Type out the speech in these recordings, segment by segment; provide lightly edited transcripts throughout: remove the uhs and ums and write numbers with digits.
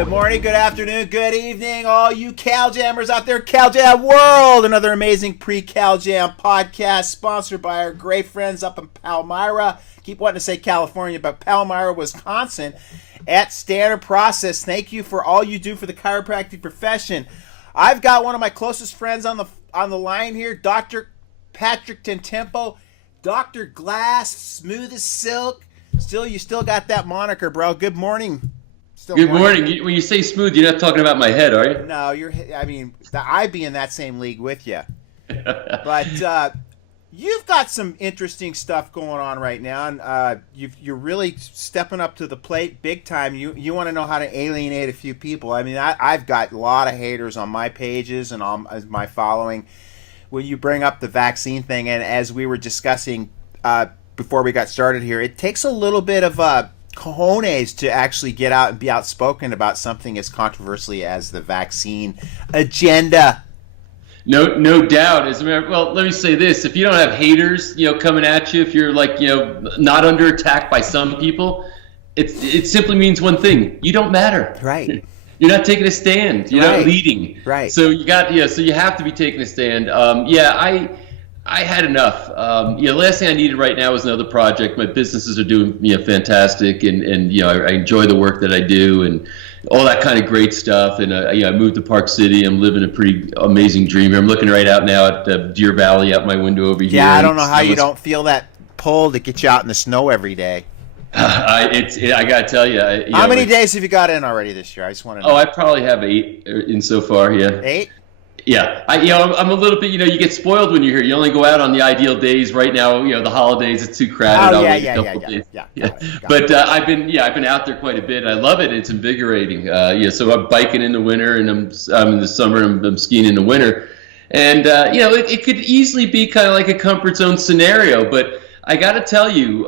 Good morning, good afternoon, good evening, all you Cal Jammers out there, Cal Jam World. Another amazing pre-Cal Jam podcast sponsored by our great friends up in Palmyra. Keep wanting to say California, but Palmyra, Wisconsin at Standard Process. Thank you for all you do for the chiropractic profession. I've got one of my closest friends on the line here, Dr. Patrick Gentempo, Dr. Glass, smooth as silk. You still got that moniker, bro. Good morning. Good morning. When you say smooth, you're not talking about my head, are you? No, I'd be in that same league with you. But you've got some interesting stuff going on right now, and you're really stepping up to the plate big time. You want to know how to alienate a few people. I mean, I've got a lot of haters on my pages and on my following when you bring up the vaccine thing. And as we were discussing before we got started here, it takes a little bit of cojones to actually get out and be outspoken about something as controversial as the vaccine agenda. No doubt. As a matter, well, let me say this: if you don't have haters, coming at you, if you're not under attack by some people, it simply means one thing: you don't matter. Right. You're not taking a stand. You're not leading. Right. So so you have to be taking a stand. I had enough. The last thing I needed right now is another project. My businesses are doing fantastic, and I enjoy the work that I do and all that kind of great stuff. And I moved to Park City. I'm living a pretty amazing dream here. I'm looking right out now at Deer Valley out my window over here. Yeah, I don't know how you don't feel that pull to get you out in the snow every day. I gotta tell you. How many days have you got in already this year? I just want to know. Oh, I probably have 8 in so far. Yeah. 8? Yeah, I'm a little bit. You get spoiled when you're here. You only go out on the ideal days. Right now, the holidays, it's too crowded. Oh yeah. But I've been out there quite a bit. I love it. It's invigorating. So I'm biking in the winter, and I'm in the summer. I'm skiing in the winter, and it could easily be kind of like a comfort zone scenario. But I got to tell you,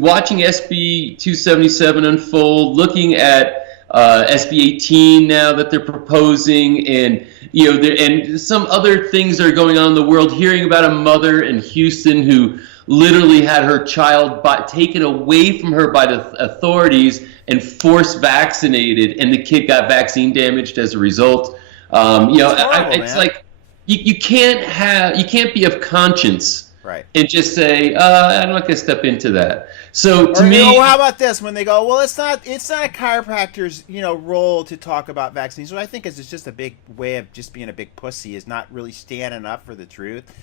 watching SB 277 unfold, looking at SB 18 now that they're proposing, and and some other things that are going on in the world, hearing about a mother in Houston who literally had her child taken away from her by the authorities and forced vaccinated, and the kid got vaccine damaged as a result. It's like you can't be of conscience. Right. And just say, I'm not going to step into that. So to me, how about this? When they go, well, it's not a chiropractor's role to talk about vaccines. What I think is it's just a big way of just being a big pussy, is not really standing up for the truth.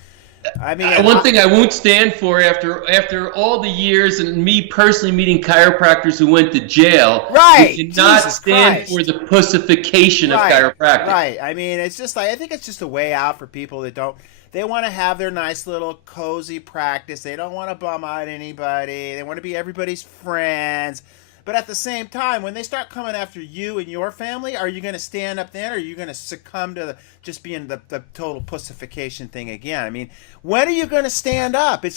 I mean, one thing I won't stand for after all the years and me personally meeting chiropractors who went to jail, right? You cannot stand for the pussification of chiropractic. Right. I mean, it's just I think it's just a way out for people that don't. They want to have their nice little cozy practice. They don't want to bum out anybody. They want to be everybody's friends. But at the same time, when they start coming after you and your family, are you going to stand up then, or are you going to succumb to just being the total pussification thing again? I mean, when are you going to stand up? You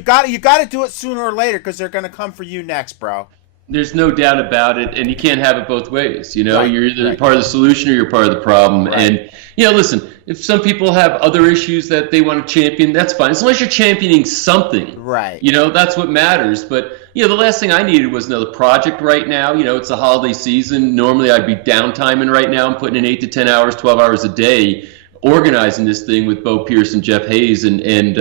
got to do it sooner or later, because they're going to come for you next, bro. There's no doubt about it, and you can't have it both ways. Right, you're either part of the solution or you're part of the problem. Right. And listen, if some people have other issues that they want to champion, that's fine. As long as you're championing something, right? That's what matters. But the last thing I needed was another project right now. It's the holiday season. Normally I'd be downtiming right now. I'm putting in 8 to 10 hours, 12 hours a day, organizing this thing with Bo Pierce and Jeff Hayes, and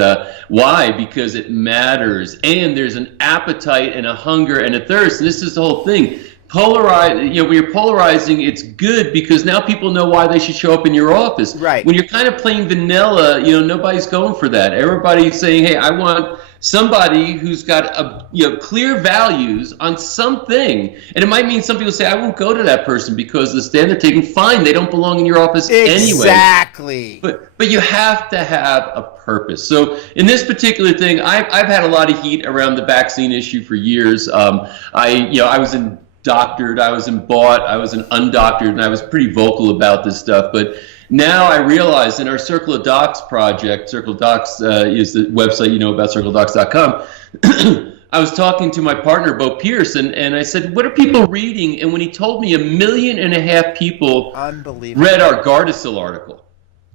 why? Because it matters, and there's an appetite and a hunger and a thirst, and this is the whole thing. When you're polarizing, it's good, because now people know why they should show up in your office. Right. When you're kind of plain vanilla, nobody's going for that. Everybody's saying, hey, I want somebody who's got clear values on something. And it might mean some people say, I won't go to that person because the stand they're taking, fine, they don't belong in your office anyway. Exactly. But you have to have a purpose. So in this particular thing, I've had a lot of heat around the vaccine issue for years. I was in doctored, I was in bought, I was in undoctored, and I was pretty vocal about this stuff. But now I realize in our Circle of Docs project, Circle of Docs is the website about, circledocs.com. I was talking to my partner, Bo Pierce, and I said, what are people reading? And when he told me 1.5 million people read our Gardasil article,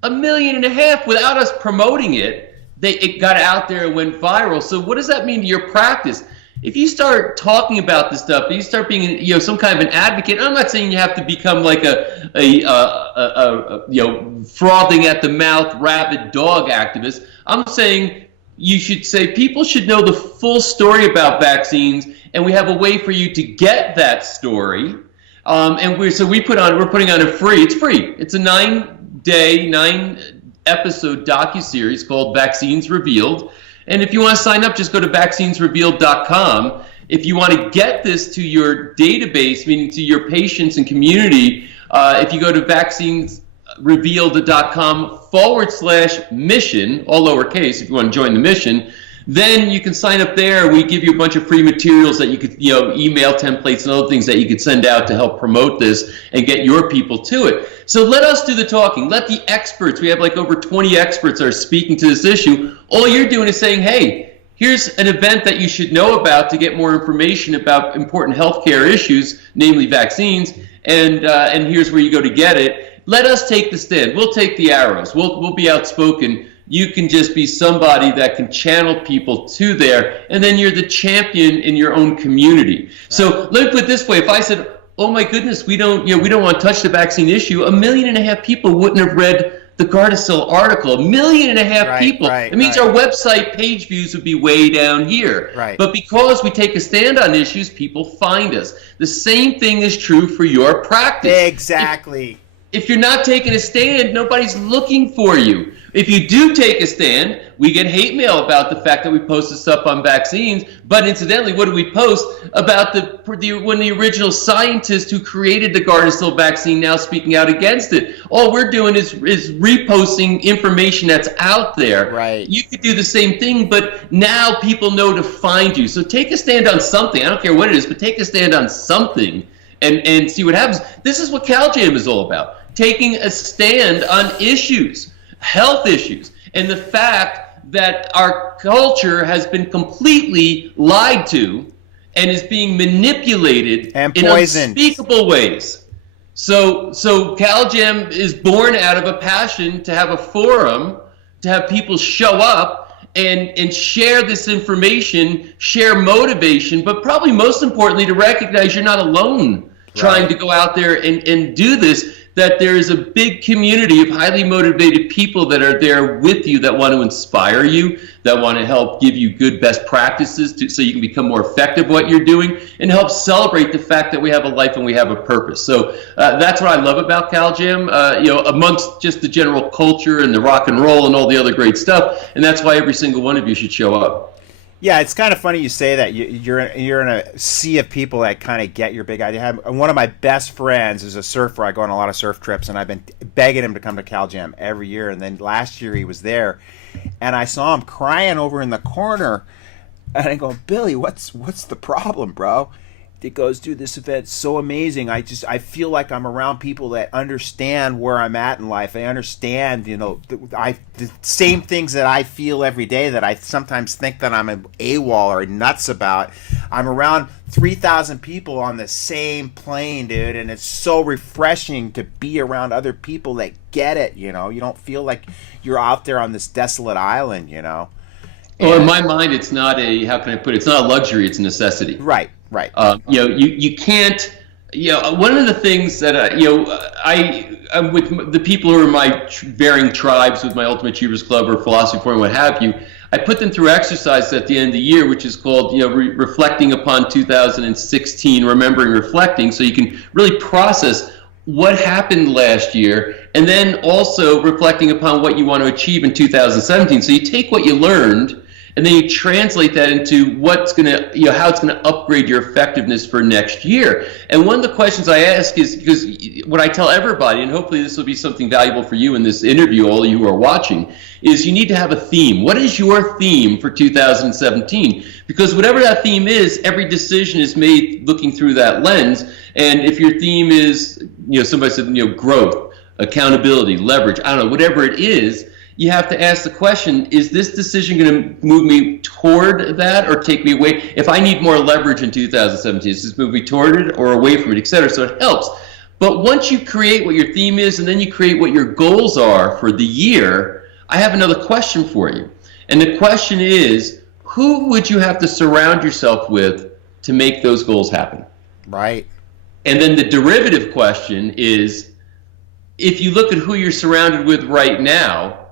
1.5 million without us promoting it, it got out there and went viral. So what does that mean to your practice? if you start talking about this stuff, you start being, some kind of an advocate. I'm not saying you have to become like a frothing at the mouth, rabid dog activist. I'm saying you should say people should know the full story about vaccines, and we have a way for you to get that story. And we're putting on it's free. It's a 9-episode docuseries called Vaccines Revealed. And if you want to sign up, just go to vaccinesrevealed.com. If you want to get this to your database, meaning to your patients and community, if you go to vaccinesrevealed.com/mission, all lowercase, if you want to join the mission, then you can sign up there. We give you a bunch of free materials that you could, email templates and other things that you could send out to help promote this and get your people to it. So let us do the talking. Let the experts, we have like over 20 experts that are speaking to this issue. All you're doing is saying, hey, here's an event that you should know about to get more information about important healthcare issues, namely vaccines, and here's where you go to get it. Let us take the stand. We'll take the arrows. We'll be outspoken. You can just be somebody that can channel people to there, and then you're the champion in your own community. Right. So let me put it this way: if I said, "Oh my goodness, we don't want to touch the vaccine issue," 1.5 million people wouldn't have read the Gardasil article. 1.5 million people. Right, it means our website page views would be way down here. Right. But because we take a stand on issues, people find us. The same thing is true for your practice. Exactly. If you're not taking a stand, nobody's looking for you. If you do take a stand, we get hate mail about the fact that we post this stuff on vaccines. But incidentally, what do we post about when the original scientist who created the Gardasil vaccine now speaking out against it? All we're doing is reposting information that's out there. Right. You could do the same thing, but now people know to find you. So take a stand on something. I don't care what it is, but take a stand on something and see what happens. This is what Cal Jam is all about. Taking a stand on issues, health issues, and the fact that our culture has been completely lied to and is being manipulated and in unspeakable ways. So Cal Jam is born out of a passion to have a forum, to have people show up and share this information, share motivation, but probably most importantly to recognize you're not alone trying to go out there and do this, that there is a big community of highly motivated people that are there with you, that want to inspire you, that want to help give you good best practices so you can become more effective at what you're doing, and help celebrate the fact that we have a life and we have a purpose. So that's what I love about Cal Jam, amongst just the general culture and the rock and roll and all the other great stuff. And that's why every single one of you should show up. Yeah, it's kind of funny you say that. You're in a sea of people that kind of get your big idea. One of my best friends is a surfer. I go on a lot of surf trips, and I've been begging him to come to Cal Jam every year. And then last year he was there, and I saw him crying over in the corner, and I go, "Billy, what's the problem, bro?" He goes, "Dude, this event's so amazing. I feel like I'm around people that understand where I'm at in life. They understand, the same things that I feel every day that I sometimes think that I'm an AWOL or nuts about. I'm around 3,000 people on the same plane, dude, and it's so refreshing to be around other people that get it, You don't feel like you're out there on this desolate island, Well, in my mind, it's not how can I put it? It's not a luxury, it's a necessity. Right. You can't. One of the things that I'm with the people who are my varying tribes with my Ultimate Achievers Club or Philosophy Forum, what have you. I put them through exercise at the end of the year, which is called reflecting upon 2016, remembering, reflecting, so you can really process what happened last year, and then also reflecting upon what you want to achieve in 2017. So you take what you learned, and then you translate that into what's going to, how it's going to upgrade your effectiveness for next year. And one of the questions I ask is, because what I tell everybody, and hopefully this will be something valuable for you in this interview, all of you who are watching, is you need to have a theme. What is your theme for 2017? Because whatever that theme is, every decision is made looking through that lens. And if your theme is, somebody said, growth, accountability, leverage, I don't know, whatever it is, you have to ask the question, is this decision going to move me toward that or take me away? If I need more leverage in 2017, does this move me toward it or away from it, et cetera? So it helps. But once you create what your theme is and then you create what your goals are for the year, I have another question for you. And the question is, who would you have to surround yourself with to make those goals happen? Right. And then the derivative question is, if you look at who you're surrounded with right now,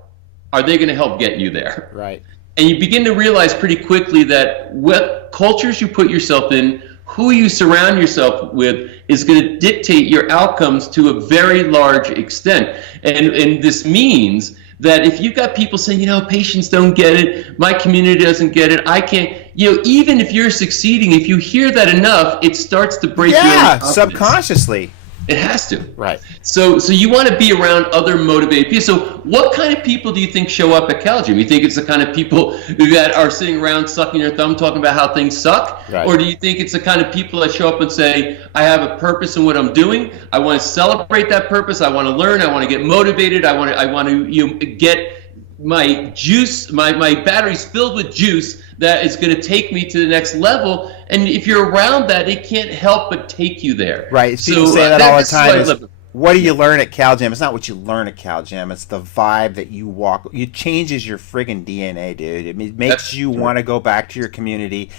are they going to help get you there? Right. And you begin to realize pretty quickly that what cultures you put yourself in, who you surround yourself with, is going to dictate your outcomes to a very large extent. And this means that if you've got people saying, patients don't get it, my community doesn't get it, I can't, even if you're succeeding, if you hear that enough, it starts to break your confidence. Subconsciously. It has to. Right. So you want to be around other motivated people. So what kind of people do you think show up at Cal Jam? You think it's the kind of people that are sitting around sucking their thumb talking about how things suck? Right. Or do you think it's the kind of people that show up and say, I have a purpose in what I'm doing. I want to celebrate that purpose. I want to learn. I want to get motivated. I want to get my juice, my batteries filled with juice that is going to take me to the next level. And if you're around that, it can't help but take you there. Right. People say that all the time. What do you learn at Cal Jam? It's not what you learn at Cal Jam. It's the vibe that you walk. It changes your friggin' DNA, dude. It makes you want to go back to your community.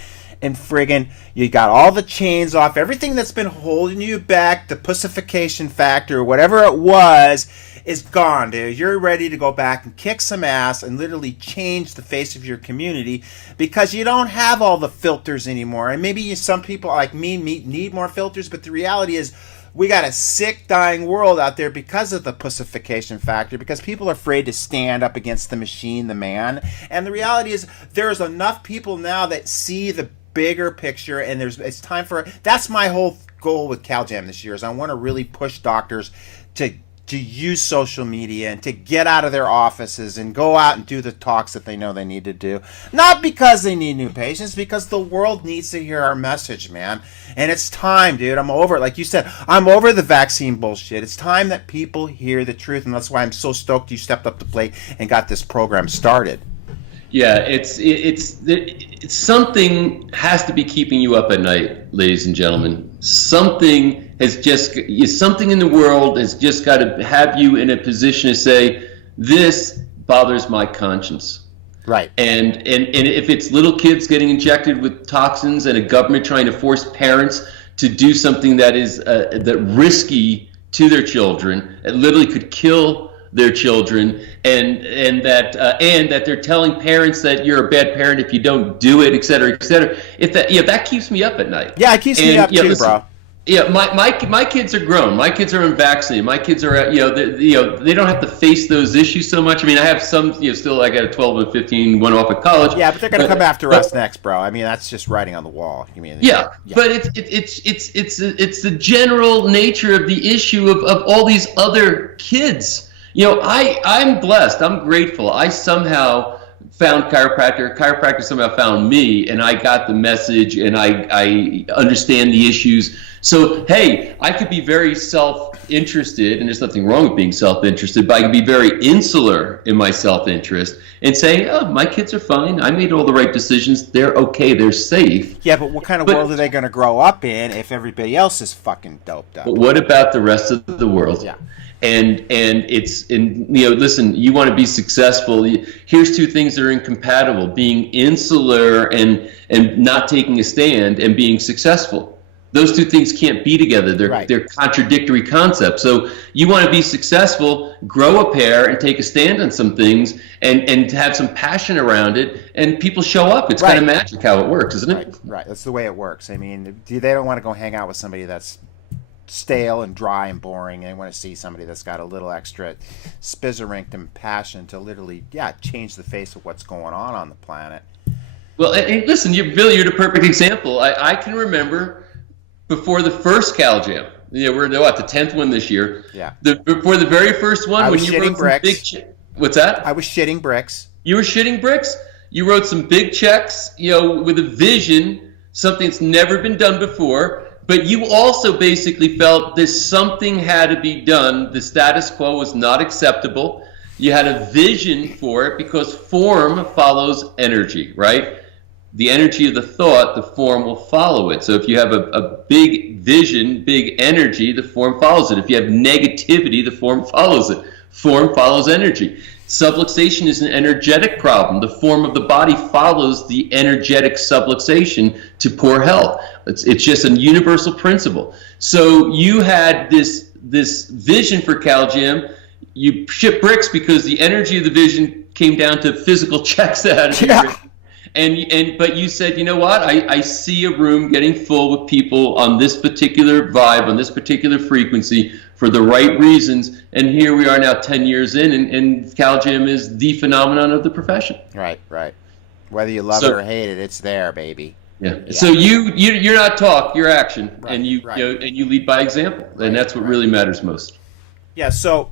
And friggin', you got all the chains off. Everything that's been holding you back, the pussification factor, whatever it was, is gone, dude. You're ready to go back and kick some ass and literally change the face of your community because you don't have all the filters anymore. And maybe some people like me need more filters, but the reality is we got a sick, dying world out there because of the pussification factor, because people are afraid to stand up against the machine, the man. And the reality is there's enough people now that see the bigger picture, and it's time for that's my whole goal with Cal Jam this year is I want to really push doctors to use social media and to get out of their offices and go out and do the talks that they know they need to do. Not because they need new patients, because the world needs to hear our message, man. And it's time, dude. I'm over it. Like you said, I'm over the vaccine bullshit. It's time that people hear the truth, and that's why I'm so stoked you stepped up to the plate and got this program started. Yeah, it's something has to be keeping you up at night, ladies and gentlemen. Something in the world has just got to have you in a position to say, this bothers my conscience. Right. And if it's little kids getting injected with toxins and a government trying to force parents to do something that is that risky to their children, it literally could kill their children, and that they're telling parents that you're a bad parent if you don't do it, et cetera, et cetera. That keeps me up at night. Yeah, it keeps me up too, listen, bro. Yeah, my kids are grown. My kids are unvaccinated. My kids are they don't have to face those issues so much. I mean, I have some still. I got a 12 and 15, went off at college. Yeah, but they're gonna come after us next, bro. I mean, that's just writing on the wall. You mean? Yeah, but it's the general nature of the issue of all these other kids. I'm blessed. I'm grateful. I somehow found chiropractor. Chiropractor somehow found me, and I got the message, and I understand the issues. So, hey, I could be very self-interested, and there's nothing wrong with being self-interested, but I could be very insular in my self-interest and say, oh, my kids are fine. I made all the right decisions. They're okay. They're safe. Yeah, but what kind of world are they going to grow up in if everybody else is fucking doped up? But what about the rest of the world? Yeah. And listen, you want to be successful. Here's two things that are incompatible: being insular and not taking a stand, and being successful. Those two things can't be together. They're contradictory concepts. So you want to be successful, grow a pair, and take a stand on some things, and have some passion around it, and people show up. It's kind of magic how it works, isn't it? Right. That's the way it works. I mean, they don't want to go hang out with somebody that's stale and dry and boring. They want to see somebody that's got a little extra spizzerinked and passion to literally, change the face of what's going on the planet. Well, and listen, Billy, you're the perfect example. I can remember before the first Cal Jam. We're at the 10th one this year. Yeah. Before the very first one, I was when you shitting wrote bricks. some big what's that? I was shitting bricks. You were shitting bricks? You wrote some big checks, with a vision, something that's never been done before. But you also basically felt something had to be done. The status quo was not acceptable. You had a vision for it because form follows energy, right? The energy of the thought, the form will follow it. So if you have a big vision, big energy, the form follows it. If you have negativity, the form follows it. Form follows energy. Subluxation is an energetic problem. The form of the body follows the energetic subluxation to poor health. It's just a universal principle. So you had this vision for Cal Jam. You ship bricks because the energy of the vision came down to physical checks that had to be written. But you said, you know what? I see a room getting full with people on this particular vibe, on this particular frequency, for the right reasons. And here we are now 10 years in, and Cal Jam is the phenomenon of the profession. Right. Whether you love it or hate it, it's there, baby. Yeah. So you're not talk, you're action, right, and you know, and you lead by example, and that's what really matters most. Yeah. So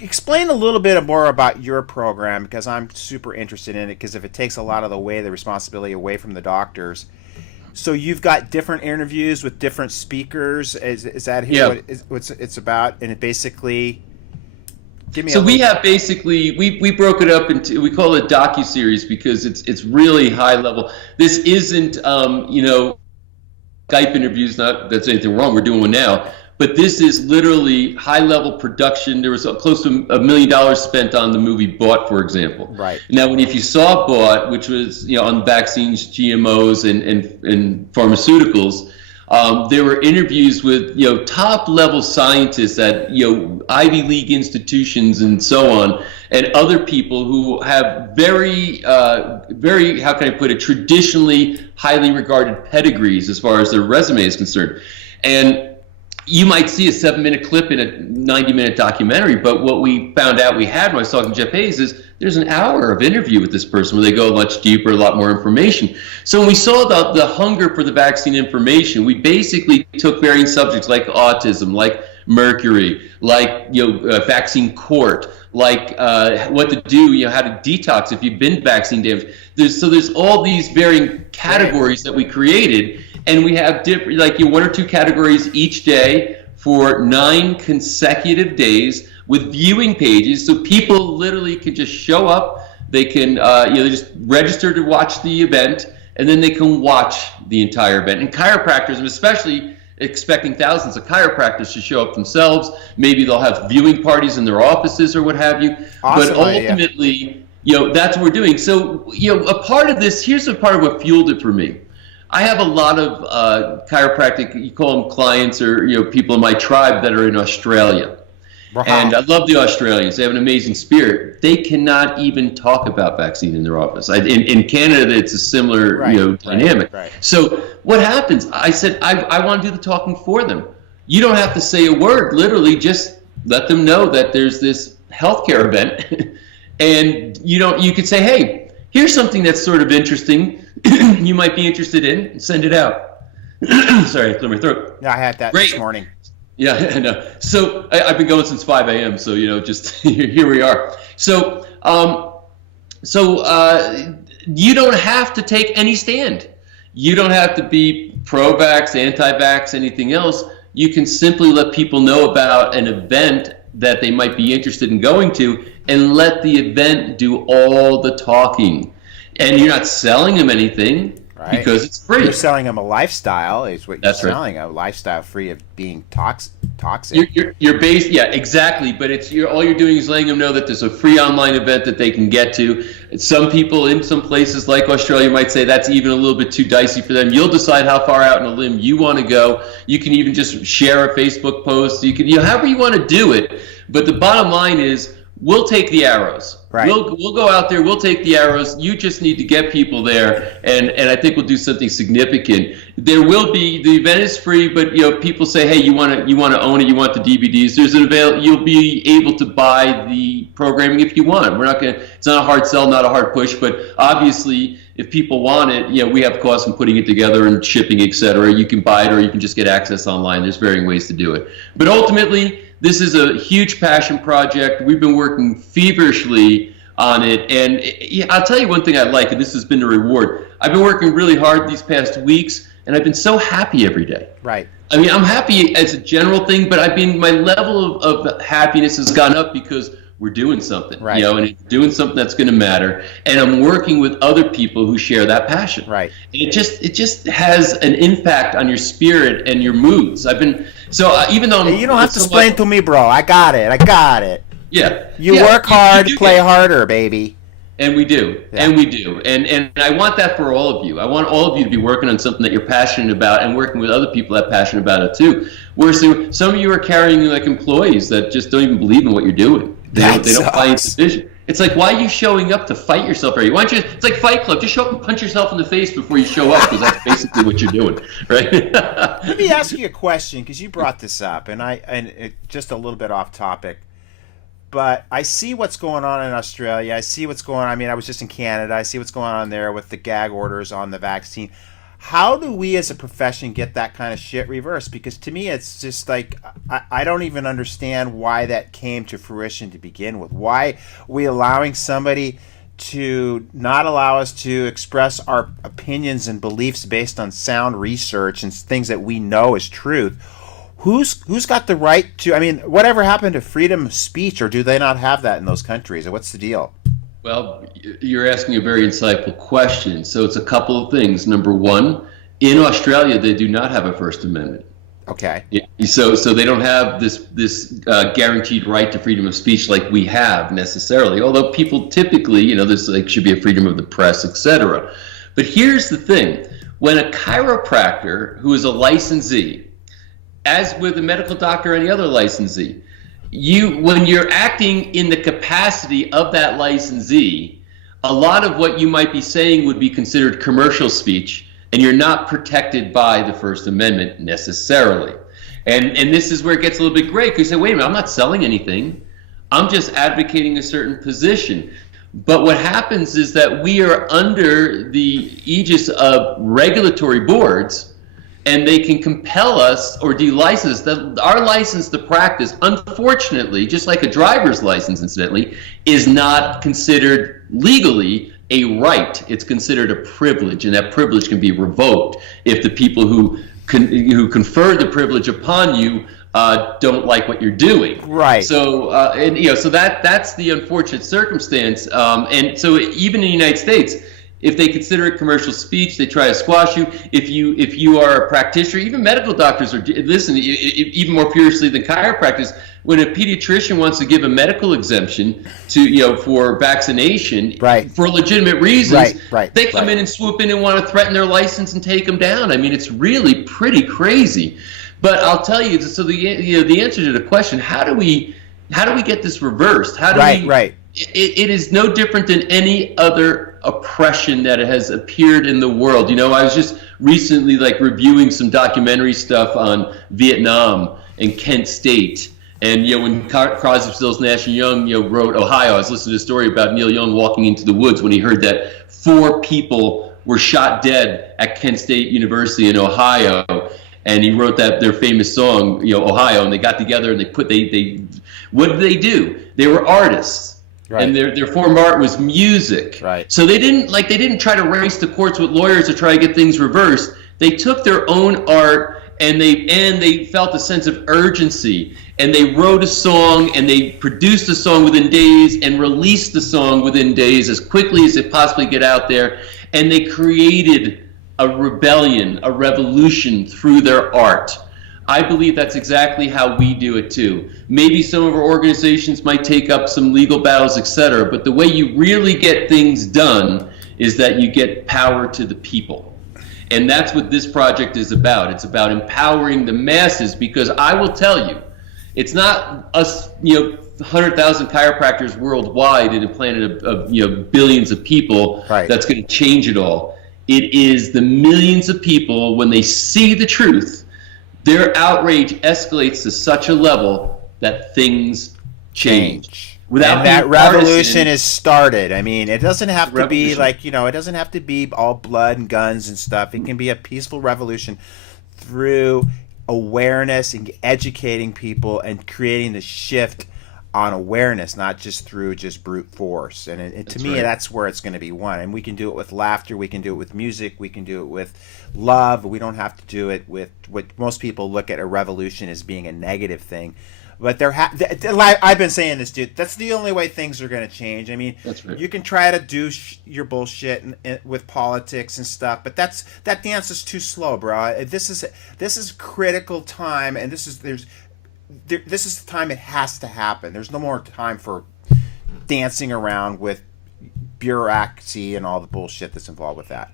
explain a little bit more about your program, because I'm super interested in it, because if it takes a lot of the responsibility away from the doctors. So you've got different interviews with different speakers. Is that what it's about? And it basically, give me. So we have basically we broke it up into, we call it docu-series because it's really high level. This isn't Skype interviews. Not that's anything wrong. We're doing one now. But this is literally high-level production. There was close to $1 million spent on the movie Bought, for example. Right. Now, if you saw Bought, which was on vaccines, GMOs, and pharmaceuticals, there were interviews with top-level scientists at Ivy League institutions and so on, and other people who have very, how can I put it, traditionally highly regarded pedigrees as far as their resume is concerned. And you might see a 7-minute clip in a 90-minute documentary, but what we found out we had when I was talking to Jeff Hayes is there's an hour of interview with this person where they go much deeper, a lot more information. So when we saw the hunger for the vaccine information, we basically took varying subjects like autism, like mercury, like vaccine court, like what to do, how to detox if you've been vaccine damaged. There's all these varying categories that we created. And we have different, like 1 or 2 categories each day for 9 consecutive days with viewing pages, so people literally can just show up. They can, they just register to watch the event, and then they can watch the entire event. And chiropractors, I'm especially expecting thousands of chiropractors to show up themselves. Maybe they'll have viewing parties in their offices or what have you. Awesome, but ultimately, that's what we're doing. So, a part of this, here's a part of what fueled it for me. I have a lot of chiropractic, you call them clients or people in my tribe that are in Australia. Wow. And I love the Australians. They have an amazing spirit. They cannot even talk about vaccine in their office. In Canada, it's a similar dynamic. Right. So what happens? I said, I want to do the talking for them. You don't have to say a word. Literally, just let them know that there's this healthcare event. And you could say, hey, here's something that's sort of interesting. You might be interested in, send it out. Sorry, I cleared my throat. Yeah, I had that this morning. Yeah, I know. So I've been going since 5 a.m. So just here we are. So you don't have to take any stand. You don't have to be pro-vax, anti-vax, anything else. You can simply let people know about an event that they might be interested in going to, and let the event do all the talking. And you're not selling them anything because it's free. You're selling them a lifestyle, is what you're selling, a lifestyle free of being toxic. You're based, exactly. But all you're doing is letting them know that there's a free online event that they can get to. Some people in some places like Australia might say that's even a little bit too dicey for them. You'll decide how far out in a limb you want to go. You can even just share a Facebook post. You can, however you want to do it. But the bottom line is, we'll take the arrows. Right. We'll go out there. We'll take the arrows. You just need to get people there, and I think we'll do something significant. There will be, the event is free, but people say, hey, you want to own it. You want the DVDs. You'll be able to buy the programming if you want. It's not a hard sell, not a hard push, but obviously, if people want it, we have costs in putting it together and shipping, etc. You can buy it, or you can just get access online. There's varying ways to do it. But ultimately, this is a huge passion project. We've been working feverishly on it. And I'll tell you one thing I like, and this has been the reward. I've been working really hard these past weeks, and I've been so happy every day. Right. I mean, I'm happy as a general thing, but my level of happiness has gone up because we're doing something, Right. you know, and it's doing something that's going to matter. And I'm working with other people who share that passion. Right. And it just has an impact on your spirit and your moods. Even though You don't have to explain to me, bro. I got it. Yeah. You yeah, work hard, you play harder, baby. And we do, Yeah. and we do, and I want that for all of you. I want all of you to be working on something that you're passionate about, and working with other people that are passionate about it too. Whereas some of you are carrying like employees that just don't even believe in what you're doing. They don't buy into the vision. It's like, why are you showing up to fight yourself already? Why don't you? It's like Fight Club. Just show up and punch yourself in the face before you show up, because that's basically what you're doing, right? Let me ask you a question, because you brought this up, and just a little bit off topic. But I see what's going on in Australia. I see what's going on. I mean, I was just in Canada. I see what's going on there with the gag orders on the vaccine. How do we as a profession get that kind of shit reversed? Because to me, it's just like, I don't even understand why that came to fruition to begin with. Why are we allowing somebody to not allow us to express our opinions and beliefs based on sound research and things that we know is truth? Who's got the right to? I mean, whatever happened to freedom of speech, or do they not have that in those countries? Or what's the deal? Well, you're asking a very insightful question. So it's a couple of things. Number one, in Australia, they do not have a First Amendment. Okay. So they don't have this guaranteed right to freedom of speech like we have necessarily. Although people typically, you know, there's like should be a freedom of the press, etc. But here's the thing: when a chiropractor who is a licensee, as with a medical doctor or any other licensee, when you're acting in the capacity of that licensee, a lot of what you might be saying would be considered commercial speech, and you're not protected by the First Amendment necessarily. And this is where it gets a little bit gray, because you say, wait a minute, I'm not selling anything. I'm just advocating a certain position. But what happens is that we are under the aegis of regulatory boards, and they can compel us or delicense us. Our license to practice, unfortunately, just like a driver's license, incidentally, is not considered legally a right. It's considered a privilege, and that privilege can be revoked if the people who confer the privilege upon you don't like what you're doing. Right. So, so that's the unfortunate circumstance. And so, even in the United States, if they consider it commercial speech, they try to squash you. If you are a practitioner, even medical doctors even more furiously than chiropractors. When a pediatrician wants to give a medical exemption for vaccination, right, for legitimate reasons, right, they come in and swoop in and want to threaten their license and take them down. I mean, it's really pretty crazy. But I'll tell you, so the answer to the question: how do we get this reversed? It is no different than any other oppression that has appeared in the world. You know, I was just recently reviewing some documentary stuff on Vietnam and Kent State. And when Crosby, Stills, Nash and Young wrote Ohio, I was listening to a story about Neil Young walking into the woods when he heard that 4 people were shot dead at Kent State University in Ohio. And he wrote their famous song, Ohio, and they got together and what did they do? They were artists. Right. And their form of art was music. Right. So they didn't try to race the courts with lawyers to try to get things reversed. They took their own art and they felt a sense of urgency, and they wrote a song and they produced a song within days and released the song within days as quickly as they possibly get out there, and they created a rebellion, a revolution through their art. I believe that's exactly how we do it too. Maybe some of our organizations might take up some legal battles, etc., but the way you really get things done is that you get power to the people. And that's what this project is about. It's about empowering the masses, because I will tell you, it's not us, 100,000 chiropractors worldwide in a planet of billions of people that's going to change it all. It is the millions of people, when they see the truth, their outrage escalates to such a level that things change. And that revolution is started. I mean, it doesn't have to be it doesn't have to be all blood and guns and stuff. It can be a peaceful revolution through awareness and educating people and creating the shift on awareness, not just through brute force. And to me, that's where it's going to be won. And we can do it with laughter. We can do it with music. We can do it with love. We don't have to do it with what most people look at a revolution as being a negative thing. But I've been saying this, dude. That's the only way things are going to change. I mean, That's right. you can try to do your bullshit with politics and stuff, but that dance is too slow, bro. This is critical time, and this is the time it has to happen. There's no more time for dancing around with bureaucracy and all the bullshit that's involved with that.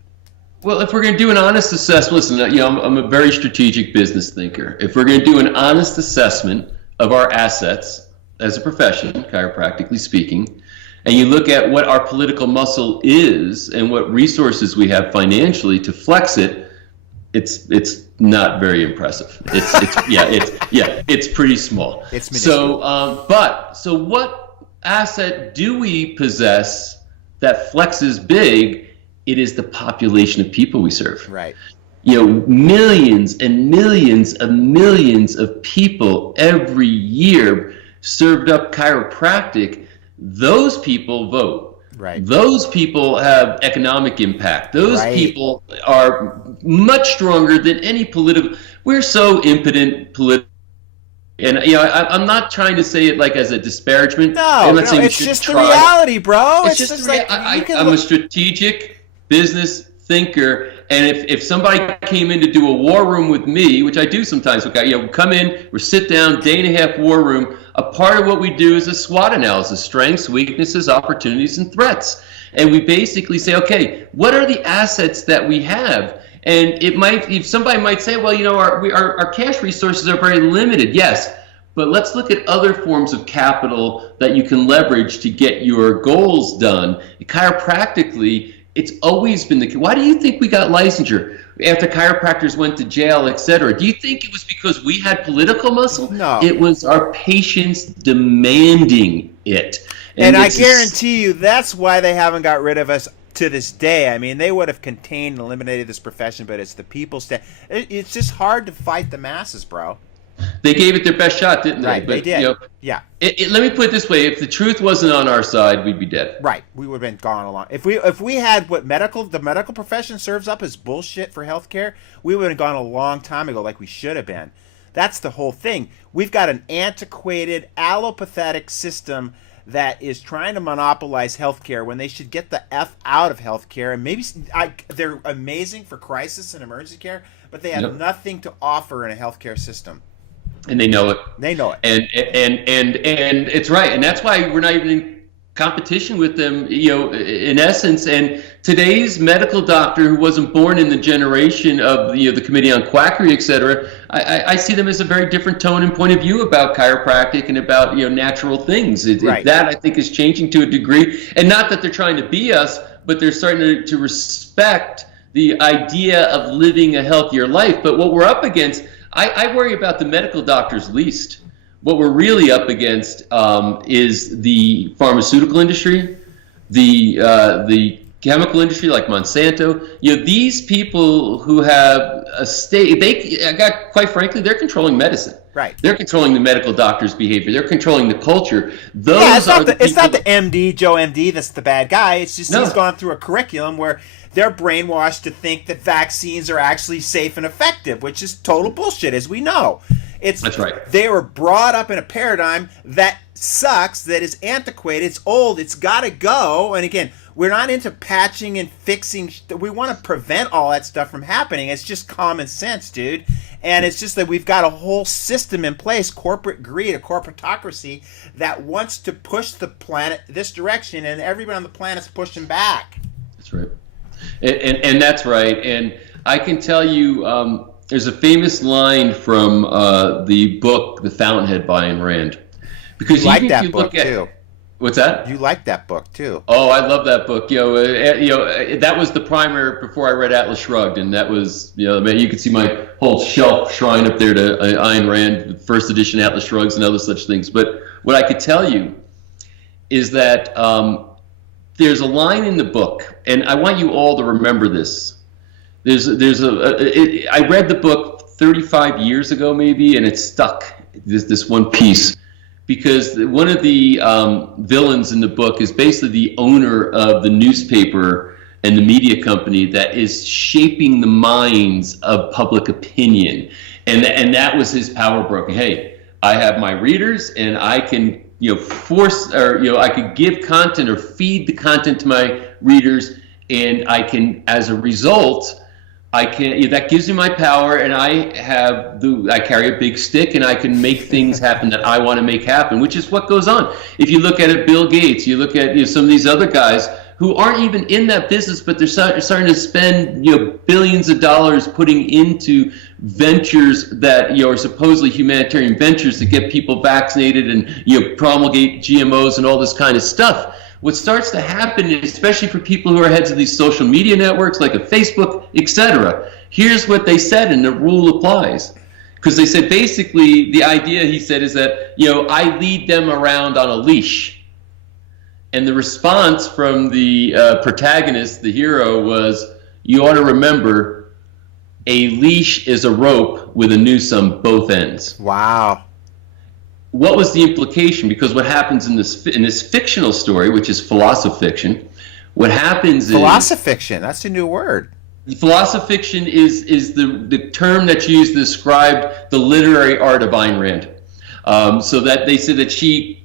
Well, if we're going to do an honest assessment, listen, I'm a very strategic business thinker. If we're going to do an honest assessment of our assets as a profession, chiropractically speaking, and you look at what our political muscle is and what resources we have financially to flex it, it's not very impressive. It's pretty small. It's minuscule. So what asset do we possess that flexes big? It is the population of people we serve. Right. Millions and millions of people every year served up chiropractic. Those people vote. Right. Those people have economic impact. Those Right. people are much stronger than any political. We're so impotent politically. And I'm not trying to say it like as a disparagement. No, it's just the reality, bro. It's just like I'm a strategic business thinker, and if somebody came in to do a war room with me, which I do sometimes, we come in, we sit down, day and a half war room. A part of what we do is a SWOT analysis: strengths, weaknesses, opportunities, and threats. And we basically say, okay, what are the assets that we have? And if somebody might say, well, our cash resources are very limited. Yes, but let's look at other forms of capital that you can leverage to get your goals done. Chiropractically, it's always been the case. Why do you think we got licensure after chiropractors went to jail, et cetera? Do you think it was because we had political muscle? No. It was our patients demanding it. And I guarantee you that's why they haven't got rid of us to this day. I mean, they would have contained and eliminated this profession, but it's the people. It's just hard to fight the masses, bro. They gave it their best shot, didn't they? Right, But, they did. Yeah. Let me put it this way: if the truth wasn't on our side, we'd be dead. Right, we would have been gone a long. If we had what the medical profession serves up as bullshit for healthcare, we would have gone a long time ago, like we should have been. That's the whole thing. We've got an antiquated, allopathetic system that is trying to monopolize healthcare when they should get the F out of healthcare. And maybe they're amazing for crisis and emergency care, but they have nothing to offer in a healthcare system. And they know it. They know it. And it's right. And that's why we're not even in competition with them, in essence. And today's medical doctor who wasn't born in the generation of the Committee on Quackery, et cetera, I see them as a very different tone and point of view about chiropractic and about natural things. Right. That I think is changing to a degree. And not that they're trying to be us, but they're starting to respect the idea of living a healthier life. But what we're up against, I worry about the medical doctors least. What we're really up against is the pharmaceutical industry, the chemical industry like Monsanto. These people who have a quite frankly, they're controlling medicine. Right. They're controlling the medical doctor's behavior. They're controlling the culture. It's not the MD, Joe MD, that's the bad guy. It's just he's gone through a curriculum where they're brainwashed to think that vaccines are actually safe and effective, which is total bullshit, as we know. That's right. They were brought up in a paradigm that sucks, that is antiquated, it's old, it's got to go. And again, we're not into patching and fixing. We want to prevent all that stuff from happening. It's just common sense, dude. And it's just that we've got a whole system in place, corporate greed, a corporatocracy that wants to push the planet this direction, and everybody on the planet's pushing back. That's right. And that's right. And I can tell you, there's a famous line from the book The Fountainhead by Ayn Rand. Because you like that book too. What's that? You like that book too. Oh, I love that book. That was the primer before I read Atlas Shrugged, and that was, you could see my whole shelf shrine up there to Ayn Rand, first edition Atlas Shrugs, and other such things. But what I could tell you is that there's a line in the book, and I want you all to remember this. I read the book 35 years ago, maybe, and it stuck. This one piece. Because one of the villains in the book is basically the owner of the newspaper and the media company that is shaping the minds of public opinion. And that was his power broker. Hey, I have my readers, and I can, force, or, I could give content or feed the content to my readers, and I can, as a result, that gives me my power, and I carry a big stick, and I can make things happen that I want to make happen, which is what goes on. If you look at it, Bill Gates, you look at some of these other guys who aren't even in that business, but they're starting to spend billions of dollars putting into ventures that are supposedly humanitarian ventures to get people vaccinated and promulgate GMOs and all this kind of stuff. What starts to happen, especially for people who are heads of these social media networks like a Facebook, etc., here's what they said, and the rule applies. Because they said basically the idea, he said, is that I lead them around on a leash. And the response from the protagonist, the hero, was, you ought to remember, a leash is a rope with a noose on both ends. Wow. What was the implication? Because what happens in this fictional story, which is philosophiction, what happens philosophiction, that's a new word. Philosophiction is the term that's used to describe the literary art of Ayn Rand. So that they said that she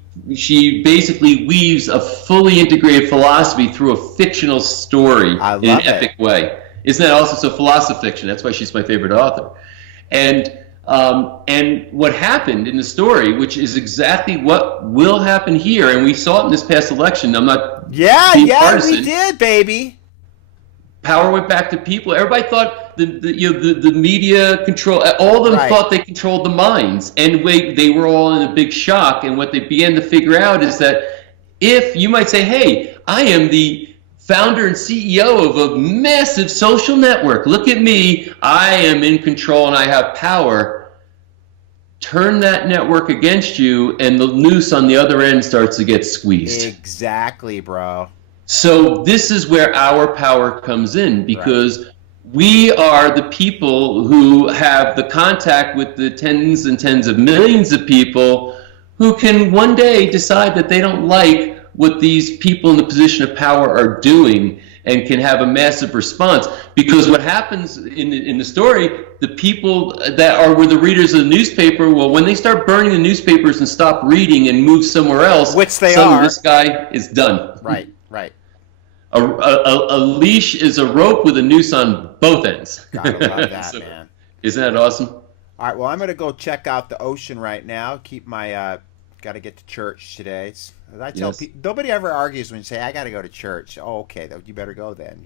basically weaves a fully integrated philosophy through a fictional story in an epic way. Isn't that awesome? So philosophiction, that's why she's my favorite author. And what happened in the story, which is exactly what will happen here, and we saw it in this past election. I'm not being partisan. We did, baby. Power went back to people. Everybody thought the media control. All of them thought they controlled the minds, and they were all in a big shock. And what they began to figure out is that if you might say, "Hey, I am the founder and CEO of a massive social network. Look at me. I am in control and I have power." Turn that network against you, and the noose on the other end starts to get squeezed. Exactly, bro. So this is where our power comes in, because we are the people who have the contact with the tens and tens of millions of people who can one day decide that they don't like what these people in the position of power are doing, and can have a massive response. Because what happens in the story, the people that were the readers of the newspaper, well, when they start burning the newspapers and stop reading and move somewhere else, which they suddenly this guy is done. Right. A leash is a rope with a noose on both ends. Gotta love that, man. Isn't that awesome? All right, well, I'm going to go check out the ocean right now. Keep my, got to get to church today. I tell people, nobody ever argues when you say, I got to go to church. Oh, okay, you better go then,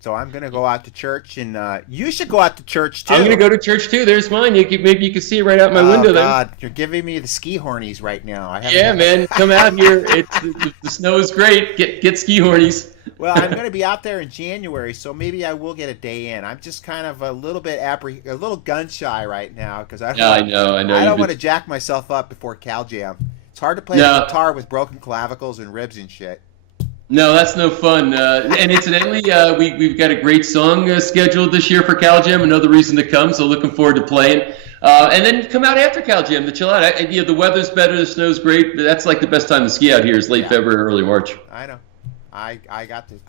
So I'm going to go out to church, and you should go out to church, too. I'm going to go to church, too. There's mine. Maybe you can see it right out my window there. Oh, God, you're giving me the ski hornies right now. Man, come out here. The snow is great. Get ski hornies. Well, I'm going to be out there in January, so maybe I will get a day in. I'm just kind of a little bit a little gun shy right now, because I don't want to jack myself up before Cal Jam. It's hard to play the guitar with broken clavicles and ribs and shit. No, that's no fun. And incidentally, we've got a great song scheduled this year for Cal Jam. Another reason to come. So looking forward to playing. And then come out after Cal Jam to chill out. The weather's better. The snow's great. That's like the best time to ski out here is late February, early March. I know. I got the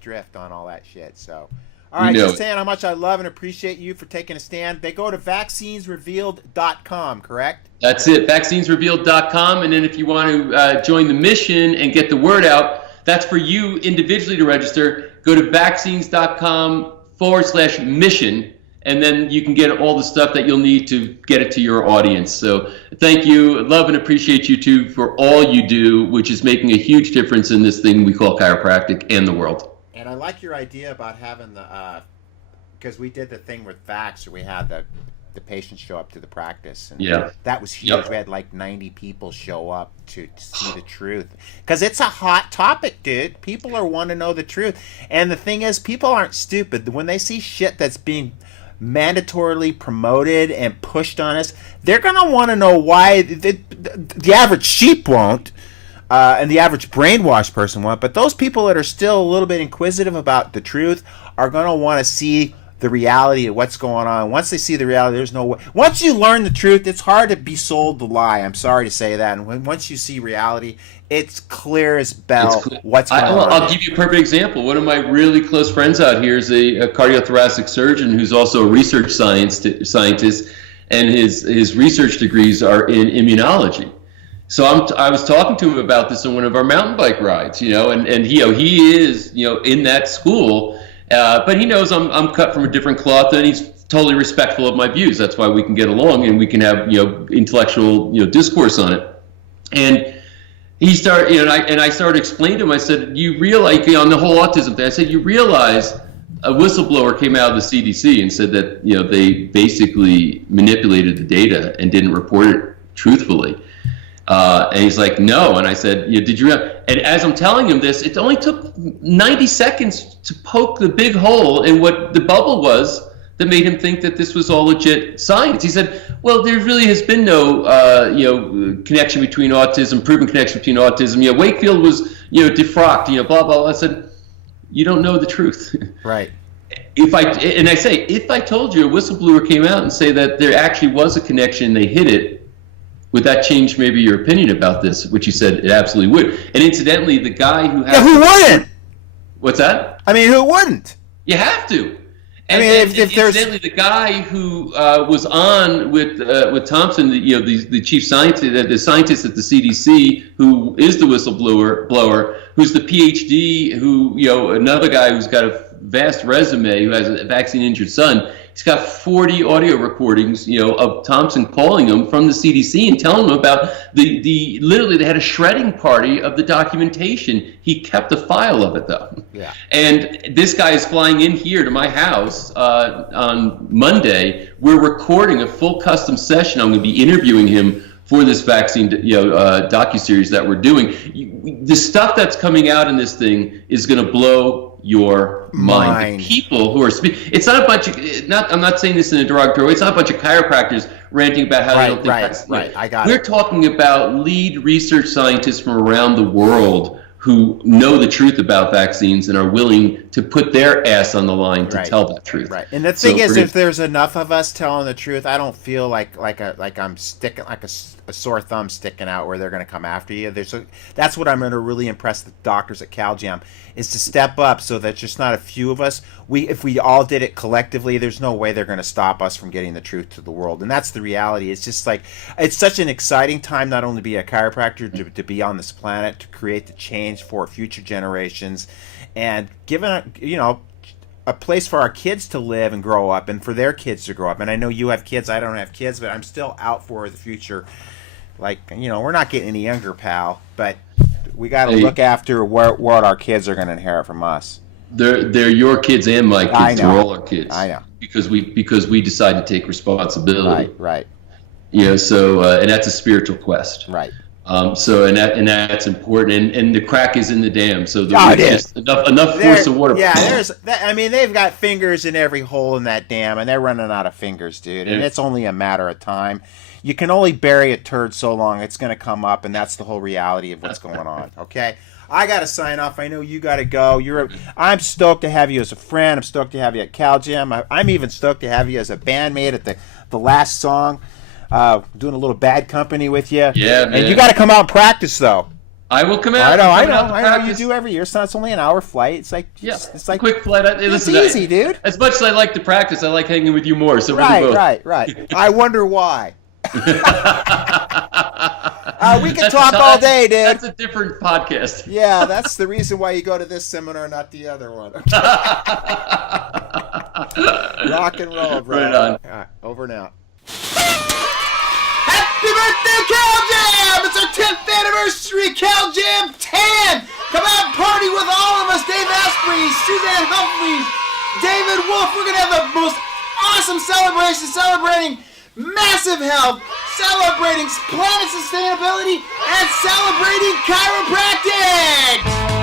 drift on all that shit. So, all right, just saying how much I love and appreciate you for taking a stand. They go to vaccinesrevealed.com, correct? That's it, vaccinesrevealed.com. And then if you want to join the mission and get the word out, that's for you individually to register. Go to vaccines.com/mission. And then you can get all the stuff that you'll need to get it to your audience. So thank you. Love and appreciate you, too, for all you do, which is making a huge difference in this thing we call chiropractic and the world. And I like your idea about having because we did the thing with Vax, where we had the patients show up to the practice. And that was huge. Yep. We had like 90 people show up to see the truth. Because it's a hot topic, dude. People are wanting to know the truth. And the thing is, people aren't stupid. When they see shit that's being mandatorily promoted and pushed on us, they're going to want to know why. The average sheep won't, and the average brainwashed person won't, but those people that are still a little bit inquisitive about the truth are going to want to see the reality of what's going on. Once they see the reality, there's no way. Once you learn the truth, it's hard to be sold the lie. I'm sorry to say that. And once you see reality, it's clear as bell what's going on. I'll give you a perfect example. One of my really close friends out here is a cardiothoracic surgeon who's also a research scientist. and his research degrees are in immunology. So I was talking to him about this on one of our mountain bike rides, and he is in that school, but he knows I'm cut from a different cloth, and he's totally respectful of my views. That's why we can get along and we can have intellectual discourse on it. And he started, and I started explaining to him. I said, you realize on the whole autism thing. I said, you realize a whistleblower came out of the CDC and said that they basically manipulated the data and didn't report it truthfully. And he's like, no. And I said, did you? And as I'm telling him this, it only took 90 seconds to poke the big hole in what the bubble was that made him think that this was all legit science. He said, well, there really has been no, connection between autism, proven connection between autism. Wakefield was, defrocked, blah, blah, blah. I said, you don't know the truth. Right. If I told you a whistleblower came out and say that there actually was a connection, they hid it, would that change maybe your opinion about this? Which you said it absolutely would. And incidentally, the guy who has... Yeah, who wouldn't? What's that? I mean, who wouldn't? You have to. And, if there's incidentally, the guy who was on with Thompson, the chief scientist, the scientist at the CDC, who is the whistleblower, who's the PhD, who another guy who's got a vast resume, who has a vaccine-injured son. He's got 40 audio recordings, of Thompson calling him from the CDC and telling him about literally they had a shredding party of the documentation. He kept a file of it though. Yeah. And this guy is flying in here to my house on Monday. We're recording a full custom session. I'm going to be interviewing him for this vaccine, docuseries that we're doing. The stuff that's coming out in this thing is going to blow your mind. The people who are speaking, it's not a bunch of, I'm not saying this in a derogatory way, it's not a bunch of chiropractors ranting about how they don't think that's right. I got We're talking about lead research scientists from around the world who know the truth about vaccines and are willing to put their ass on the line to tell that truth. Right. And the thing is, if there's enough of us telling the truth, I don't feel like I'm sticking like a sore thumb sticking out where they're going to come after you. That's what I'm going to really impress the doctors at Cal Jam, is to step up so that just not a few of us. If we all did it collectively, there's no way they're going to stop us from getting the truth to the world. And that's the reality. It's just like, it's such an exciting time not only to be a chiropractor, to be on this planet, to create the change for future generations, and given a place for our kids to live and grow up, and for their kids to grow up. And I know you have kids, I don't have kids, but I'm still out for the future. Like, we're not getting any younger, pal, but we got to look after what our kids are going to inherit from us. They're your kids and my kids. They're all our kids. I know. Because we decide to take responsibility. Right. So and that's a spiritual quest. Right. So that's important, and the crack is in the dam. So there's just enough force of water. Yeah, they've got fingers in every hole in that dam, and they're running out of fingers, dude. And it's only a matter of time. You can only bury a turd so long; it's going to come up, and that's the whole reality of what's going on. Okay, I got to sign off. I know you got to go. I'm stoked to have you as a friend. I'm stoked to have you at Cal Jam. I'm even stoked to have you as a bandmate at the last song. Doing a little Bad Company with you. Yeah, man. And you got to come out and practice, though. I will come out. I know. You do every year. So it's only an hour flight. It's like it's like a quick flight. It's easy, dude. As much as I like to practice, I like hanging with you more. So right, we can both. Right. I wonder why. We can talk all day, dude. That's a different podcast. Yeah, that's the reason why you go to this seminar, not the other one. Rock and roll, bro. Right on. Over and out. Happy birthday, Cal Jam! It's our 10th anniversary, Cal Jam 10! Come out and party with all of us, Dave Asprey, Suzanne Humphreys, David Wolf. We're going to have the most awesome celebration, celebrating massive health, celebrating planet sustainability, and celebrating chiropractic!